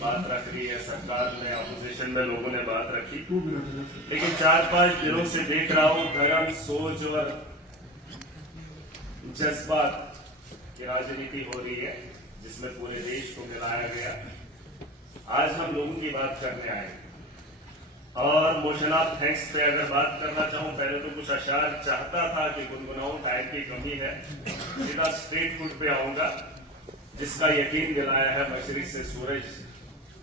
बात रख रही है, सरकार ने, अपोजिशन में लोगों ने बात रखी, लेकिन 4-5 दिनों से देख रहा हूं धर्म, सोच और जज्बात की राजनीति हो रही है, जिसमें पूरे देश को मिलाया गया। आज हम लोगों की बात करने आए और मोशन ऑफ थैंक्स पे अगर बात करना चाहूं, पहले तो कुछ अशार चाहता था कि गुनगुनाऊं, टाइम की कमी है, सीधा स्ट्रीट फूड पे आऊंगा, जिसका यकीन दिलाया है मशरिक से सूरज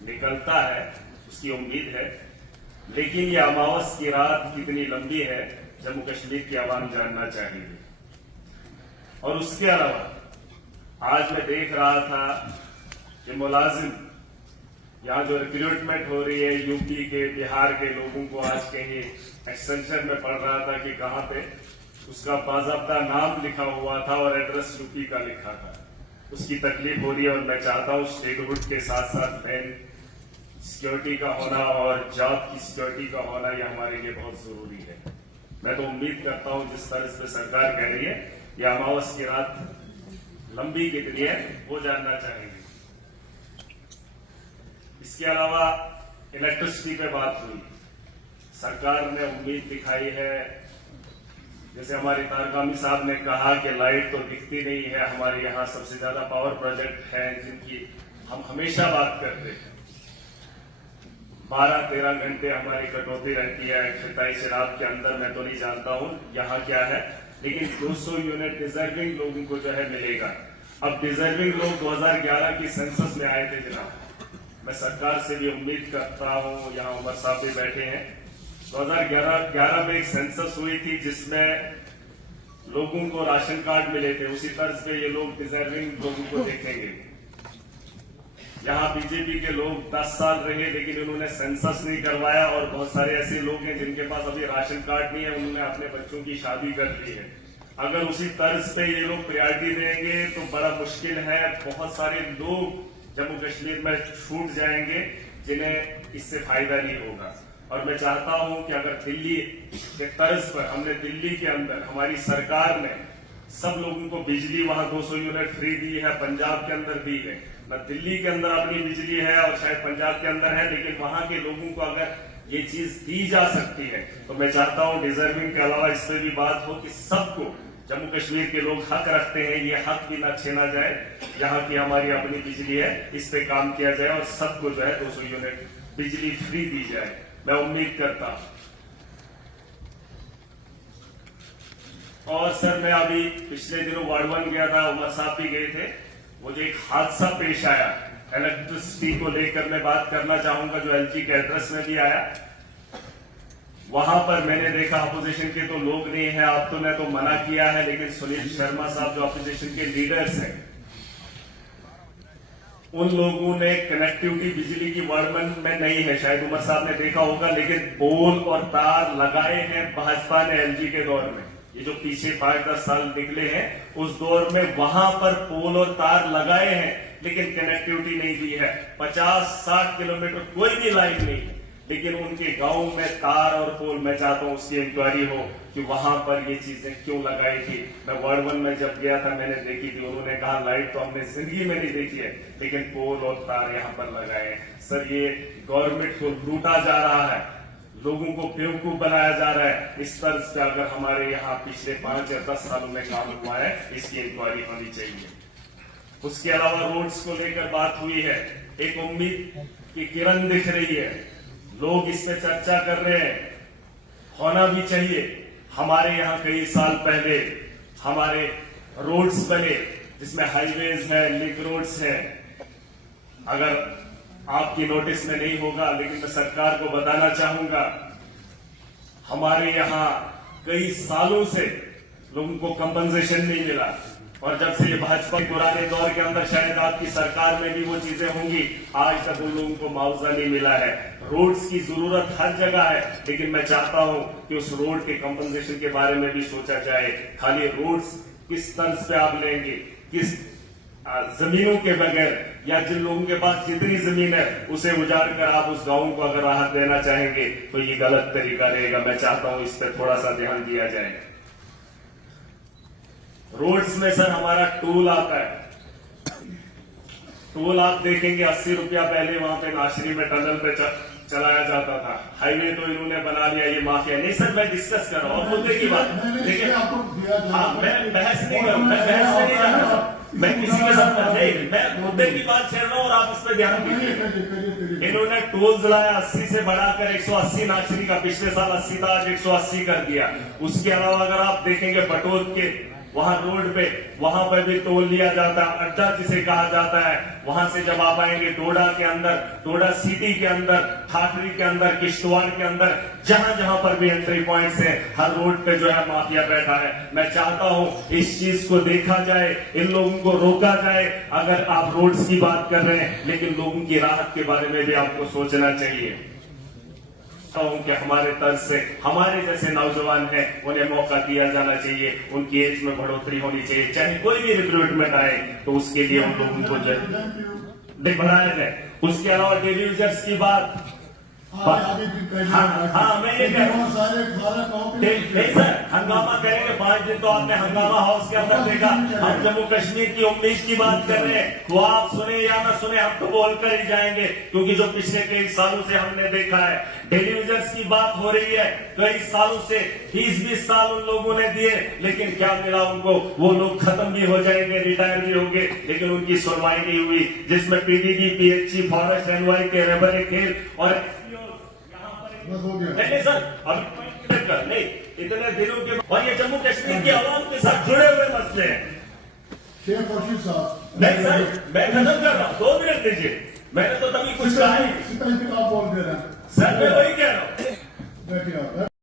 निकलता है, उसकी उम्मीद है। लेकिन ये अमावस की रात कितनी लंबी है, जम्मू कश्मीर की आवाम जानना चाहिए। और उसके अलावा आज मैं देख रहा था कि मुलाजिम, यहाँ जो रिक्रूटमेंट हो रही है यूपी के, बिहार के लोगों को, आज कहीं एक्सटेंशन में पढ़ रहा था कि कहाँ पे उसका बाज़ाब्ता नाम लिखा हुआ था और एड्रेस यूपी का लिखा था, उसकी तकलीफ हो रही है। और मैं चाहता हूँ स्टेटहुड के साथ साथ मैन सिक्योरिटी का होना और जॉब की सिक्योरिटी का होना, यह हमारे लिए बहुत जरूरी है। मैं तो उम्मीद करता हूँ जिस तरह से सरकार कह रही है, यह अमावस की रात लंबी कितनी है वो जानना चाहेंगे। इसके अलावा इलेक्ट्रिसिटी पे बात हुई, सरकार ने उम्मीद दिखाई है, जैसे हमारे तारगामी साहब ने कहा कि लाइट तो दिखती नहीं है, हमारे यहाँ सबसे ज्यादा पावर प्रोजेक्ट हैं जिनकी हम हमेशा बात करते हैं। 12-13 घंटे हमारी कटौती रहती है, 27 रात के अंदर, मैं तो नहीं जानता हूँ यहाँ क्या है, लेकिन 200 यूनिट डिजर्विंग लोगों को जो है मिलेगा। अब डिजर्विंग लोग 2011 की सेंसस में आए थे जनाब, मैं सरकार से भी उम्मीद करता हूँ, यहाँ उमर साहब भी बैठे हैं, 2011 में एक सेंसस हुई थी जिसमें लोगों को राशन कार्ड मिले थे, उसी तर्ज पे ये लोग डिजर्विंग लोगों को देखेंगे। यहाँ बीजेपी के लोग 10 साल रहे लेकिन उन्होंने सेंसस नहीं करवाया, और बहुत सारे ऐसे लोग हैं जिनके पास अभी राशन कार्ड नहीं है, उन्होंने अपने बच्चों की शादी कर ली है। अगर उसी तर्ज पे ये लोग प्रायोरिटी देंगे तो बड़ा मुश्किल है, बहुत सारे लोग जम्मू कश्मीर में छूट जाएंगे जिन्हें इससे फायदा नहीं होगा। और मैं चाहता हूं कि अगर दिल्ली के तर्ज पर, हमने दिल्ली के अंदर, हमारी सरकार ने सब लोगों को बिजली वहां 200 यूनिट फ्री दी है, पंजाब के अंदर दी है ना, दिल्ली के अंदर अपनी बिजली है और शायद पंजाब के अंदर है, लेकिन वहां के लोगों को अगर ये चीज दी जा सकती है तो मैं चाहता हूं डिजर्विंग के अलावा इस पर भी बात हो कि सबको, जम्मू कश्मीर के लोग हक रखते हैं, ये हक भी ना छीना जाए। यहाँ की हमारी अपनी बिजली है, इस पे काम किया जाए और सबको जो है 200 यूनिट बिजली फ्री दी जाए, मैं उम्मीद करता हूं। और सर, मैं अभी पिछले दिनों वार्ड 1 गया था, उमर साहब भी गए थे, मुझे एक हादसा पेश आया इलेक्ट्रिसिटी को लेकर, मैं बात करना चाहूंगा, जो एलजी के एड्रेस में भी आया। वहां पर मैंने देखा अपोजिशन के तो लोग नहीं है, आप तो ने तो मना किया है, लेकिन सुनील शर्मा साहब जो अपोजिशन के लीडर्स हैं, उन लोगों ने कनेक्टिविटी बिजली की वार्ड 1 में नहीं है, शायद उमर साहब ने देखा होगा, लेकिन पोल और तार लगाए हैं भाजपा ने एलजी के दौर में। ये जो पीछे 5-10 साल निकले हैं, उस दौर में वहां पर पोल और तार लगाए हैं, लेकिन कनेक्टिविटी नहीं दी है। 50-60 किलोमीटर कोई भी लाइन नहीं है, लेकिन उनके गांव में तार और पोल, मैं चाहता हूं उसकी इंक्वायरी हो कि वहां पर ये चीजें क्यों लगाई थी। मैं वार्ड 1 में जब गया था मैंने देखी थी, उन्होंने कहा लाइट तो हमने जिंदगी में नहीं देखी है, लेकिन पोल और तार यहां पर लगाए हैं। सर, ये गवर्नमेंट को लूटा जा रहा है, लोगों को बेवकूफ बनाया जा रहा है। इस तर्ज पे अगर हमारे यहाँ पिछले 5 या 10 सालों में काम हुआ है, इसकी इंक्वायरी होनी चाहिए। उसके अलावा रोड्स को लेकर बात हुई है, एक उम्मीद की किरण दिख रही है, लोग इस पे चर्चा कर रहे हैं, होना भी चाहिए। हमारे यहाँ कई साल पहले हमारे रोड्स बने जिसमें हाईवेज है, लिंक रोड्स है, अगर आपकी नोटिस में नहीं होगा, लेकिन मैं सरकार को बताना चाहूंगा, हमारे यहाँ कई सालों से लोगों को कंपनसेशन नहीं मिला, और जब से ये भाजपा के पुराने दौर के अंदर शायद आपकी सरकार में भी वो चीजें होंगी, आज तक उन लोगों को मुआवजा नहीं मिला है। रोड्स की जरूरत हर जगह है, लेकिन मैं चाहता हूं कि उस रोड के कंपनसेशन के बारे में भी सोचा जाए। खाली रोड्स किस तर्ज पे आप लेंगे, किस जमीनों के बगैर, या जिन लोगों के पास जितनी जमीन है उसे उजाड़ कर आप उस गांव को अगर राहत देना चाहेंगे तो ये गलत तरीका रहेगा। मैं चाहता हूं इस पर थोड़ा सा ध्यान दिया जाए। रोड्स में सर हमारा टोल आता है, टोल आप देखेंगे 80 रुपया पहले वहां पे नाशरी में टनल पे चलाया जाता था। हाईवे तो इन्होंने बना लिया, ये माफिया। नहीं सर, मैं डिस्कस कर रहा हूँ मुद्दे की बात, लेकिन हाँ मैं बहस नहीं करूँ, मैं बहस में नहीं जा रहा, मैं किसी के साथ नहीं, मैं मुद्दे की बात छेड़ रहा हूँ और आप इस पर ध्यान दीजिए। इन्होंने टोल लाया 80 से बढ़ाकर 180 नाशरी का, पिछले साल 80 था, आज 180 कर दिया। उसके अलावा अगर आप देखेंगे बटोत के वहां रोड पे, वहां पर भी टोल लिया जाता है, अड्डा जिसे कहा जाता है। वहां से जब आप आएंगे डोडा के अंदर, डोडा सिटी के अंदर, ठाकरी के अंदर, किश्तवाड़ के अंदर, जहां जहां पर भी एंट्री पॉइंट्स है, हर रोड पे जो है माफिया बैठा है। मैं चाहता हूं इस चीज को देखा जाए, इन लोगों को रोका जाए। अगर आप रोड्स की बात कर रहे हैं, लेकिन लोगों की राहत के बारे में भी आपको सोचना चाहिए कि हमारे तर्ज से हमारे जैसे नौजवान हैं, उन्हें मौका दिया जाना चाहिए, उनकी एज में बढ़ोतरी होनी चाहिए। चाहे कोई भी रिक्रूटमेंट आए तो उसके लिए उन लोगों को बढ़ाया जाए। उसके अलावा डेली यूजर्स की बात, हाँ मैं ये कह रहा हूँ, नहीं सर, हंगामा करेंगे 5 दिन तो आपने हंगामा हाउस के अंदर देखा। हम जम्मू कश्मीर की उम्मीद की बात कर रहे हैं, वो आप सुने या ना सुने, हम तो बोलकर ही जाएंगे, क्योंकि जो पिछले कई सालों से हमने देखा है। डेली यूजर्स की बात हो रही है, कई सालों से 30-20 साल उन लोगों ने दिए, लेकिन क्या मिला उनको? वो लोग खत्म भी हो जाएंगे, रिटायर भी होंगे, लेकिन उनकी सुनवाई नहीं हुई। जिसमें पीडीडी, पीएचई, फॉरेस्ट एनवाई के रेबरे खेल और नहीं सर, अभी नहीं, इतने दिनों के, और ये जम्मू कश्मीर की आवाम के साथ जुड़े हुए मसले हैं। शेख रशीद साहब, नहीं सर, मैं खत्म कर रहा हूँ, 2 मिनट दीजिए। मैंने तो तभी कुछ कहा है आप बोल दे रहे हैं सर, मैं वही कह रहा हूँ।